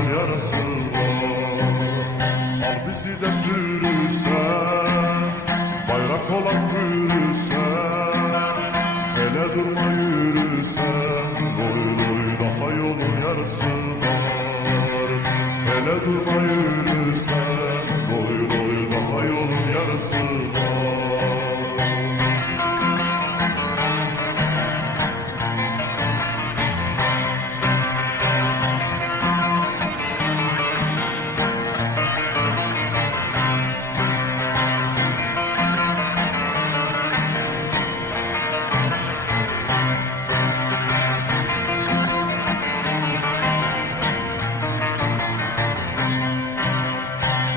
yolun yarası var. Al bizi de sürürsen, bayrak olan yürürsen, hele durma yürürsen, doy doy daha yolun yarısı var. Hele durma yürürsen, doy doy daha yolun yarısı var.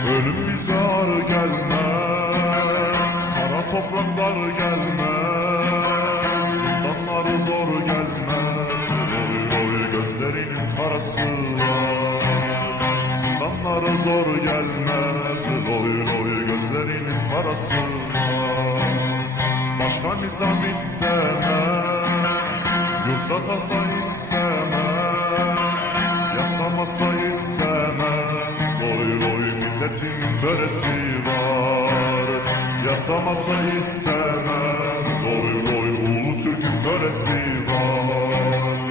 Ölüm bize ağır gelmez, kara topraklar gelmez, sultanları zor gelmez, oy oy gözlerinin karası var. Sultanları zor gelmez, oy oy gözlerinin karası var. Başka nizam istemem, yurtta tasa istemem, yasamasa istemem, oy oy milletin böresi var. Yasamasa istemem, oy oy ulu Türk'ün böresi var.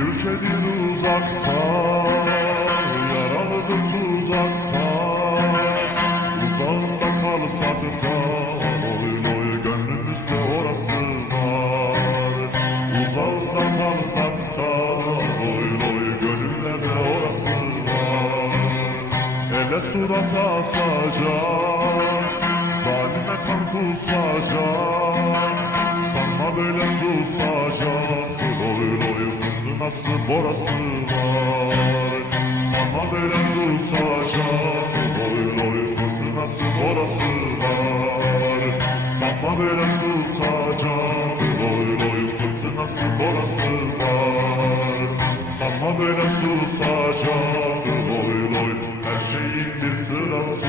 Ülkedir uzakta, yaralıdır tuzakta, uzağında kalsak da, oy oy gönlümüzde orası var. Uzağında kalsak da, oy oy gönüllerde orası var. Ele surat asacak, zalime kan kusacak, sanma böyle susacak, oy oy fırtınası borası var. Sanma böyle susacak, oy oy fırtınası borası var. Sanma böyle susacak, oy oy fırtınası borası var. Sanma böyle susacak, oy oy her şeyin bir sırası